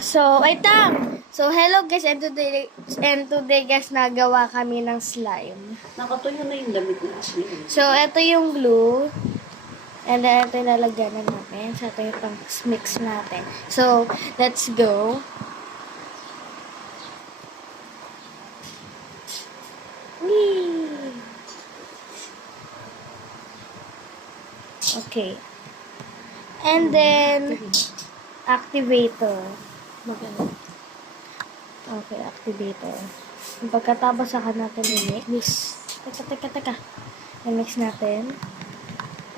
So, wait lang. So, hello guys, and today guys, nagawa kami ng slime. Nakatuyo na yung damit na siya. So, ito yung glue. And then, ito yung lalagyan natin. So, ito yung pang-mix natin. So, let's go. Whee! Okay. And then, activator. Maganda. Okay, activator. Pagkatapos saka natin i-mix. Teka. I-mix natin.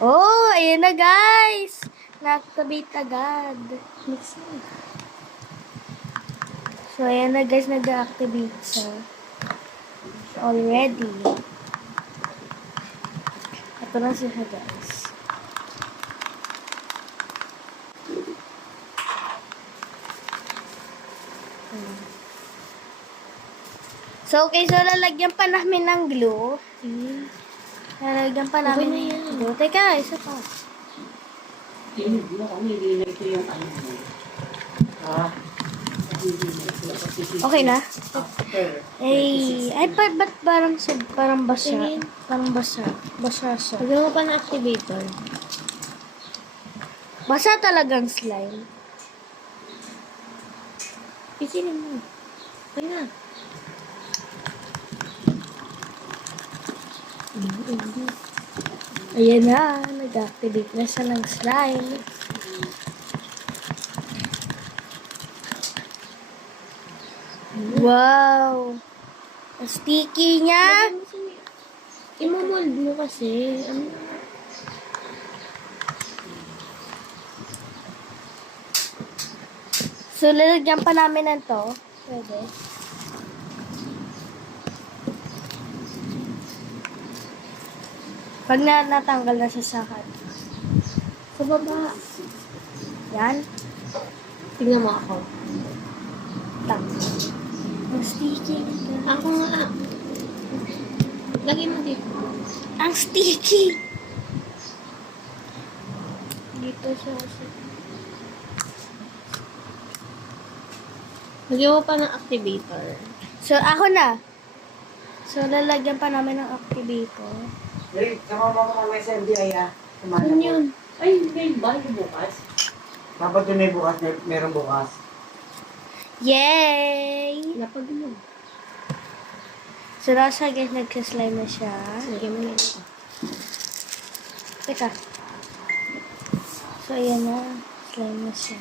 Oh, ayun na guys! Na-activate agad. Mix na. So, ayan na guys, nag-activate siya. Already. Ito na siya guys. So, okay. So, lalagyan pa namin ng glue. Lalagyan pa namin ng glue. Teka, isa pa. Hindi na ito yung ano mo. Okay na? After. Ay, ba't parang basa? Parang basa. Basa siya. Pagyan mo pa na activator. Basa talagang slime. Pisinin mo. Okay na. Ayan na, nag-activate na siya ng slime. Wow! Ang sticky niya. Imomold mo kasi. Ano? So, lalagyan pa namin ng to. Pwede. Pag natanggal na siya sa Sa baba. yan. Tignan mo ako. Tak. Ang sticky. Ako nga. Lagyan mo dito. Ang sticky. Dito siya kasi. Lagyan mo pa ng activator. So, ako na. So, lalagyan pa namin ng activator. Hey, sama mo mga may SMDI ah. Kumana Ano po. yun? Ay, may ba yung bukas? Dapat yun may bukas, meron bukas. Yay! Lapag mo. So, nasa guys, nagsaslime na siya. Lagyan mo yun. Teka. So, ayan na. Slime na siya.